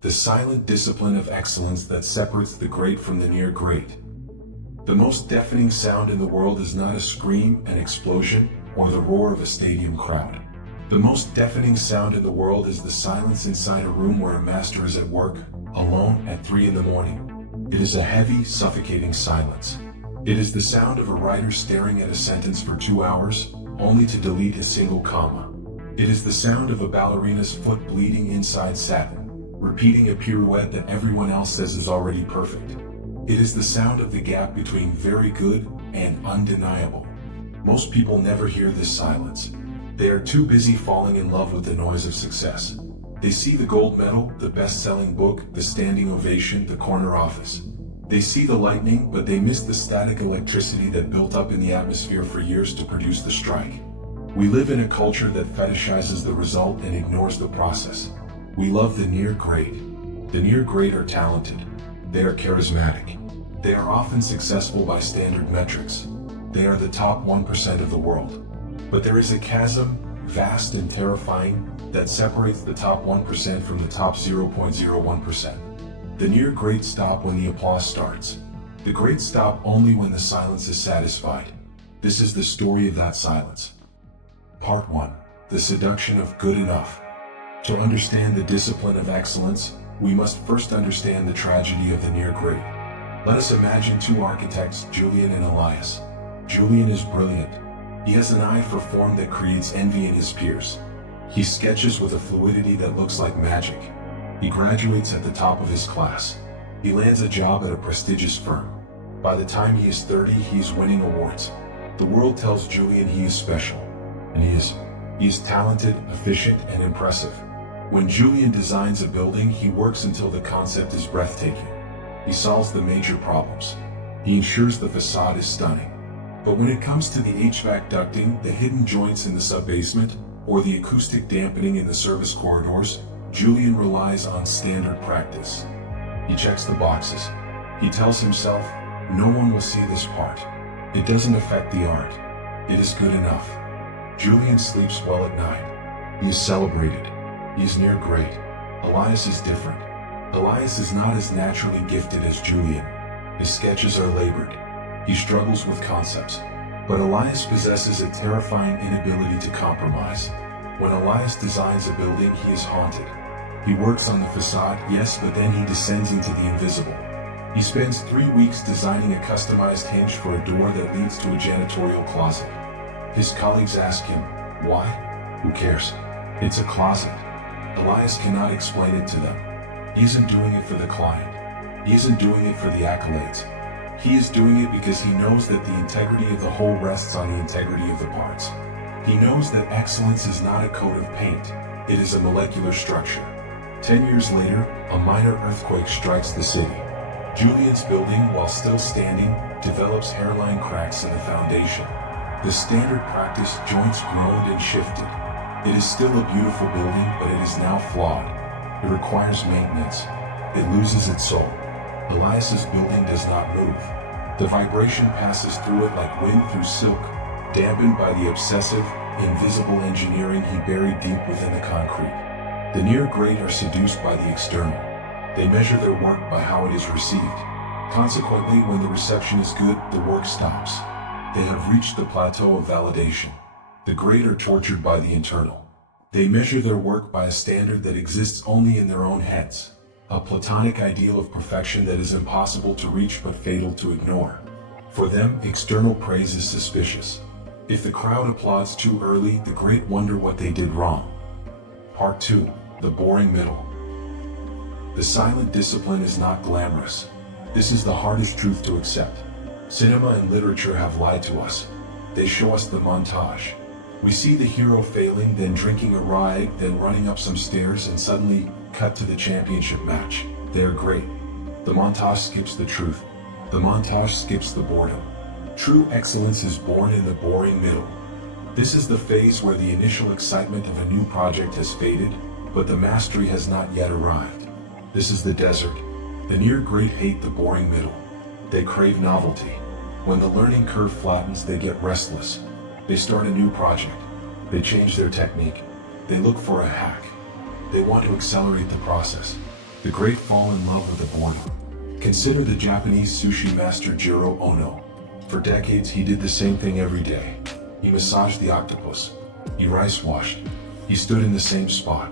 the silent discipline of excellence that separates the great from the near great. The most deafening sound in the world is not a scream, an explosion, or the roar of a stadium crowd. The most deafening sound in the world is the silence inside a room where a master is at work, alone at 3 in the morning. It is a heavy, suffocating silence. It is the sound of a writer staring at a sentence for 2 hours, only to delete a single comma. It is the sound of a ballerina's foot bleeding inside satin, repeating a pirouette that everyone else says is already perfect. It is the sound of the gap between very good and undeniable. Most people never hear this silence. They are too busy falling in love with the noise of success. They see the gold medal, the best-selling book, the standing ovation, the corner office. They see the lightning, but they miss the static electricity that built up in the atmosphere for years to produce the strike. We live in a culture that fetishizes the result and ignores the process. We love the near great. The near great are talented. They are charismatic. They are often successful by standard metrics. They are the top 1% of the world. But there is a chasm, vast and terrifying, that separates the top 1% from the top 0.01%. The near great stop when the applause starts. The great stop only when the silence is satisfied. This is the story of that silence. Part 1. The seduction of good enough. To understand the discipline of excellence, we must first understand the tragedy of the near great. Let us imagine two architects, Julian and Elias. Julian is brilliant. He has an eye for form that creates envy in his peers. He sketches with a fluidity that looks like magic. He graduates at the top of his class. He lands a job at a prestigious firm. By the time he is 30, he is winning awards. The world tells Julian he is special. And he is. He is talented, efficient, and impressive. When Julian designs a building, he works until the concept is breathtaking. He solves the major problems. He ensures the facade is stunning. But when it comes to the HVAC ducting, the hidden joints in the sub-basement, or the acoustic dampening in the service corridors, Julian relies on standard practice. He checks the boxes. He tells himself, no one will see this part. It doesn't affect the art. It is good enough. Julian sleeps well at night. He is celebrated. He is near great. Elias is different. Elias is not as naturally gifted as Julian. His sketches are labored. He struggles with concepts. But Elias possesses a terrifying inability to compromise. When Elias designs a building, he is haunted. He works on the facade, yes, but then he descends into the invisible. He spends 3 weeks designing a customized hinge for a door that leads to a janitorial closet. His colleagues ask him, why? Who cares? It's a closet. Elias cannot explain it to them. He isn't doing it for the client. He isn't doing it for the accolades. He is doing it because he knows that the integrity of the whole rests on the integrity of the parts. He knows that excellence is not a coat of paint. It is a molecular structure. 10 years later, a minor earthquake strikes the city. Julian's building, while still standing, develops hairline cracks in the foundation. The standard practice joints groaned and shifted. It is still a beautiful building, but it is now flawed. It requires maintenance. It loses its soul. Elias's building does not move. The vibration passes through it like wind through silk, dampened by the obsessive, invisible engineering he buried deep within the concrete. The near great are seduced by the external. They measure their work by how it is received. Consequently, when the reception is good, the work stops. They have reached the plateau of validation. The great are tortured by the internal. They measure their work by a standard that exists only in their own heads. A platonic ideal of perfection that is impossible to reach but fatal to ignore. For them, external praise is suspicious. If the crowd applauds too early, the great wonder what they did wrong. Part 2. The boring middle. The silent discipline is not glamorous. This is the hardest truth to accept. Cinema and literature have lied to us. They show us the montage. We see the hero failing, then drinking a raw egg, then running up some stairs, and suddenly cut to the championship match. They're great. The montage skips the truth. The montage skips the boredom. True excellence is born in the boring middle. This is the phase where the initial excitement of a new project has faded, but the mastery has not yet arrived. This is the desert. The near great hate the boring middle. They crave novelty. When the learning curve flattens, they get restless. They start a new project. They change their technique. They look for a hack. They want to accelerate the process. The great fall in love with the boredom. Consider the Japanese sushi master Jiro Ono. For decades he did the same thing every day. He massaged the octopus. He rice washed. He stood in the same spot.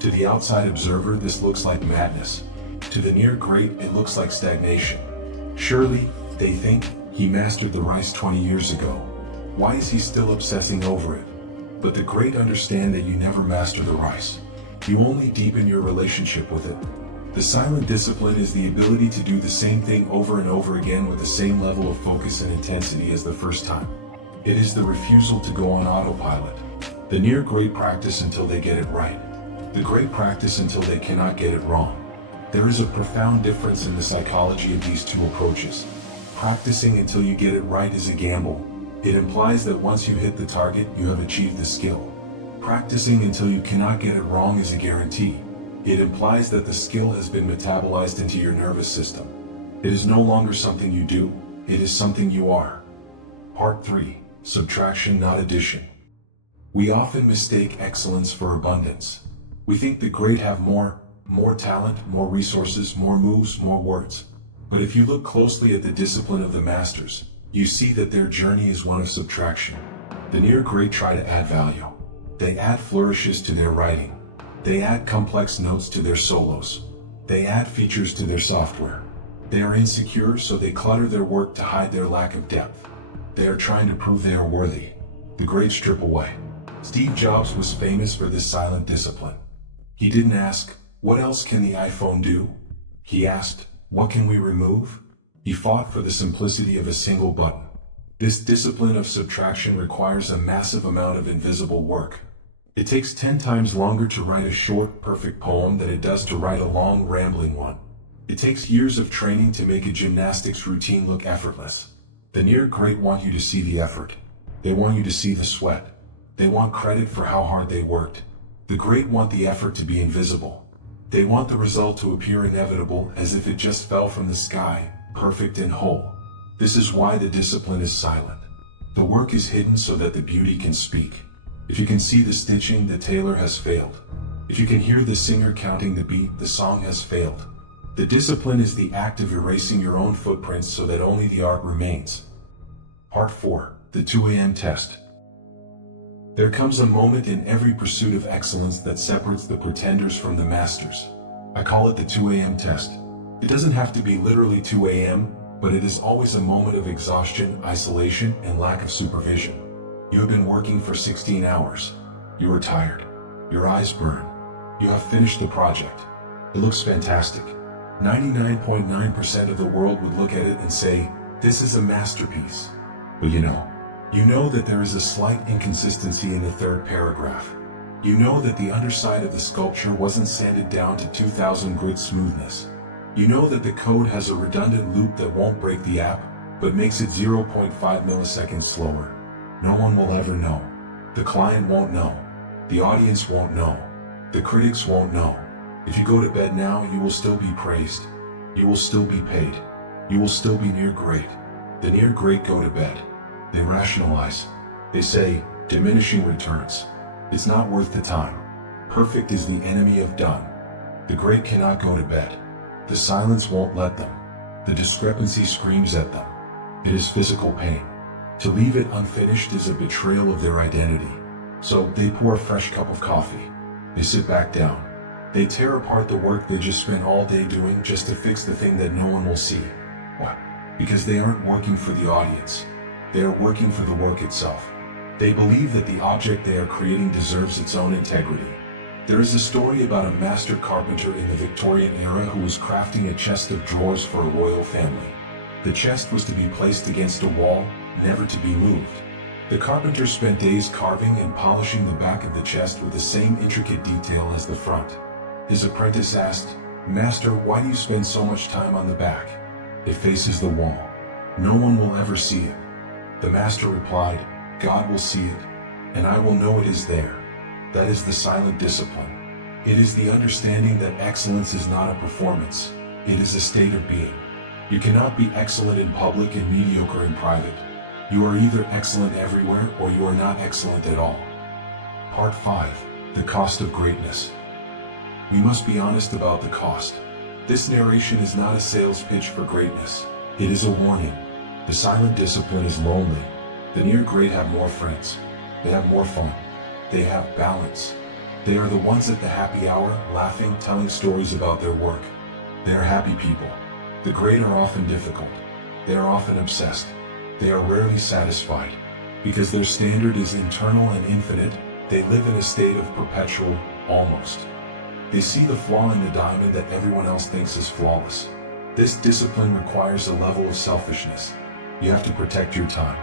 To the outside observer this looks like madness. To the near great it looks like stagnation. Surely, they think, he mastered the rice 20 years ago. Why is he still obsessing over it? But the great understand that you never master the rice. You only deepen your relationship with it. The silent discipline is the ability to do the same thing over and over again with the same level of focus and intensity as the first time. It is the refusal to go on autopilot. The near great practice until they get it right. The great practice until they cannot get it wrong. There is a profound difference in the psychology of these two approaches. Practicing until you get it right is a gamble. It implies that once you hit the target, you have achieved the skill. Practicing until you cannot get it wrong is a guarantee. It implies that the skill has been metabolized into your nervous system. It is no longer something you do, it is something you are. Part 3. Subtraction, not addition. We often mistake excellence for abundance. We think the great have more talent, more resources, more moves, more words. But if you look closely at the discipline of the masters, you see that their journey is one of subtraction. The near great try to add value. They add flourishes to their writing. They add complex notes to their solos. They add features to their software. They are insecure, so they clutter their work to hide their lack of depth. They are trying to prove they are worthy. The great strip away. Steve Jobs was famous for this silent discipline. He didn't ask, "What else can the iPhone do?" He asked, "What can we remove?" He fought for the simplicity of a single button. This discipline of subtraction requires a massive amount of invisible work. It takes 10 times longer to write a short, perfect poem than it does to write a long, rambling one. It takes years of training to make a gymnastics routine look effortless. The near great want you to see the effort. They want you to see the sweat. They want credit for how hard they worked. The great want the effort to be invisible. They want the result to appear inevitable, as if it just fell from the sky, perfect and whole. This is why the discipline is silent. The work is hidden so that the beauty can speak. If you can see the stitching, the tailor has failed. If you can hear the singer counting the beat, the song has failed. The discipline is the act of erasing your own footprints so that only the art remains. Part 4. The 2 a.m. test. There comes a moment in every pursuit of excellence that separates the pretenders from the masters. I call it the 2 a.m. test. It doesn't have to be literally 2 a.m., but it is always a moment of exhaustion, isolation, and lack of supervision. You have been working for 16 hours. You are tired. Your eyes burn. You have finished the project. It looks fantastic. 99.9% of the world would look at it and say, "This is a masterpiece." But you know that there is a slight inconsistency in the third paragraph. You know that the underside of the sculpture wasn't sanded down to 2000 grit smoothness. You know that the code has a redundant loop that won't break the app, but makes it 0.5 milliseconds slower. No one will ever know. The client won't know. The audience won't know. The critics won't know. If you go to bed now, you will still be praised. You will still be paid. You will still be near great. The near great go to bed. They rationalize. They say, diminishing returns. It's not worth the time. Perfect is the enemy of done. The great cannot go to bed. The silence won't let them. The discrepancy screams at them. It is physical pain. To leave it unfinished is a betrayal of their identity. So they pour a fresh cup of coffee. They sit back down. They tear apart the work they just spent all day doing just to fix the thing that no one will see. Why? Because they aren't working for the audience. They are working for the work itself. They believe that the object they are creating deserves its own integrity. There is a story about a master carpenter in the Victorian era who was crafting a chest of drawers for a royal family. The chest was to be placed against a wall, never to be moved. The carpenter spent days carving and polishing the back of the chest with the same intricate detail as the front. His apprentice asked, "Master, why do you spend so much time on the back? It faces the wall. No one will ever see it." The master replied, "God will see it, and I will know it is there." That is the silent discipline. It is the understanding that excellence is not a performance. It is a state of being. You cannot be excellent in public and mediocre in private. You are either excellent everywhere or you are not excellent at all. Part 5. The cost of greatness. We must be honest about the cost. This narration is not a sales pitch for greatness. It is a warning. The silent discipline is lonely. The near great have more friends. They have more fun. They have balance. They are the ones at the happy hour, laughing, telling stories about their work. They are happy people. The great are often difficult. They are often obsessed. They are rarely satisfied. Because their standard is internal and infinite, they live in a state of perpetual almost. They see the flaw in the diamond that everyone else thinks is flawless. This discipline requires a level of selfishness. You have to protect your time.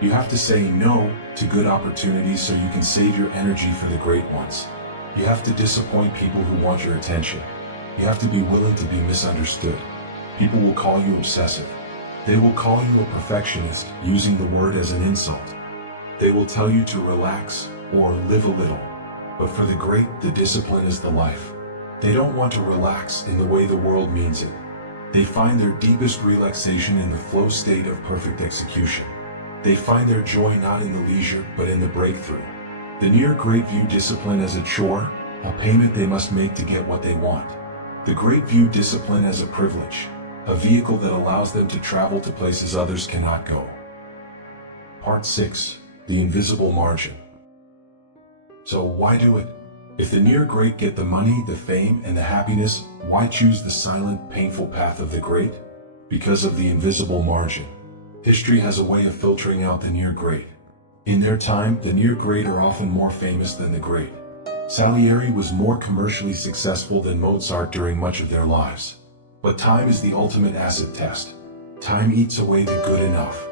You have to say no to good opportunities so you can save your energy for the great ones. You have to disappoint people who want your attention. You have to be willing to be misunderstood. People will call you obsessive. They will call you a perfectionist, using the word as an insult. They will tell you to relax or live a little. But for the great, the discipline is the life. They don't want to relax in the way the world means it. They find their deepest relaxation in the flow state of perfect execution. They find their joy not in the leisure, but in the breakthrough. The near great view discipline as a chore, a payment they must make to get what they want. The great view discipline as a privilege, a vehicle that allows them to travel to places others cannot go. Part 6. The invisible margin. So why do it? If the near great get the money, the fame, and the happiness, why choose the silent, painful path of the great? Because of the invisible margin. History has a way of filtering out the near great. In their time, the near great are often more famous than the great. Salieri was more commercially successful than Mozart during much of their lives. But time is the ultimate acid test. Time eats away the good enough.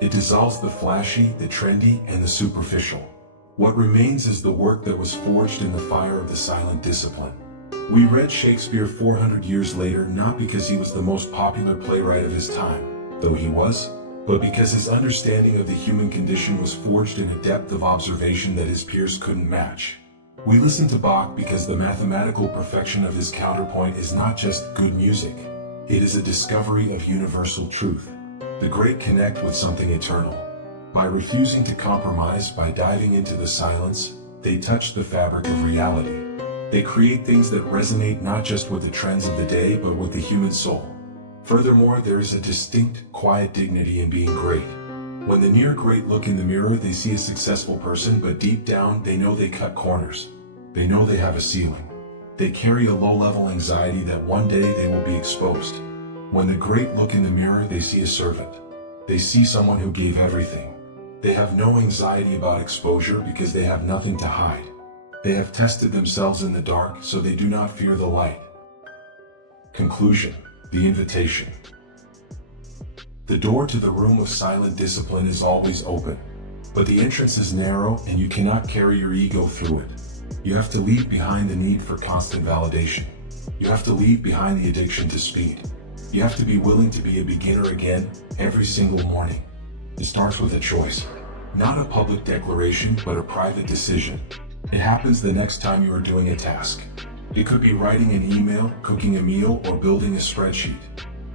It dissolves the flashy, the trendy, and the superficial. What remains is the work that was forged in the fire of the silent discipline. We read Shakespeare 400 years later not because he was the most popular playwright of his time, though he was, but because his understanding of the human condition was forged in a depth of observation that his peers couldn't match. We listen to Bach because the mathematical perfection of his counterpoint is not just good music. It is a discovery of universal truth. The great connect with something eternal. By refusing to compromise, by diving into the silence, they touch the fabric of reality. They create things that resonate not just with the trends of the day, but with the human soul. Furthermore, there is a distinct, quiet dignity in being great. When the near great look in the mirror, they see a successful person, but deep down, they know they cut corners. They know they have a ceiling. They carry a low-level anxiety that one day they will be exposed. When the great look in the mirror, they see a servant. They see someone who gave everything. They have no anxiety about exposure because they have nothing to hide. They have tested themselves in the dark, so they do not fear the light. Conclusion. The invitation. The door to the room of silent discipline is always open, but the entrance is narrow and you cannot carry your ego through it. You have to leave behind the need for constant validation. You have to leave behind the addiction to speed. You have to be willing to be a beginner again, every single morning. It starts with a choice. Not a public declaration, but a private decision. It happens the next time you are doing a task. It could be writing an email, cooking a meal, or building a spreadsheet.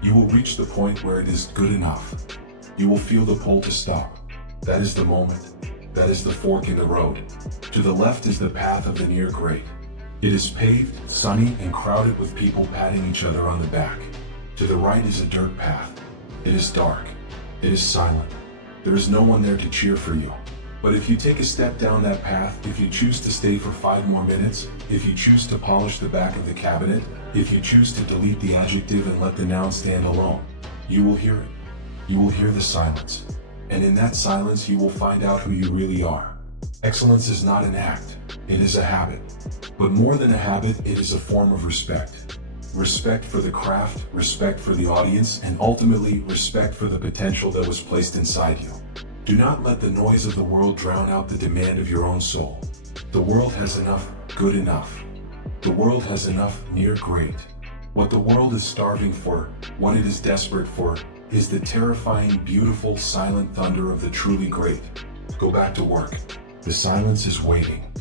You will reach the point where it is good enough. You will feel the pull to stop. That is the moment. That is the fork in the road. To the left is the path of the near great. It is paved, sunny, and crowded with people patting each other on the back. To the right is a dirt path. It is dark. It is silent. There is no one there to cheer for you. But if you take a step down that path, if you choose to stay for 5 more minutes, if you choose to polish the back of the cabinet, if you choose to delete the adjective and let the noun stand alone, you will hear it. You will hear the silence. And in that silence you will find out who you really are. Excellence is not an act, it is a habit. But more than a habit, it is a form of respect. Respect for the craft, respect for the audience, and ultimately respect for the potential that was placed inside you. Do not let the noise of the world drown out the demand of your own soul. The world has enough good enough. The world has enough near great. What the world is starving for, what it is desperate for, is the terrifying, beautiful, silent thunder of the truly great. Go back to work. The silence is waiting.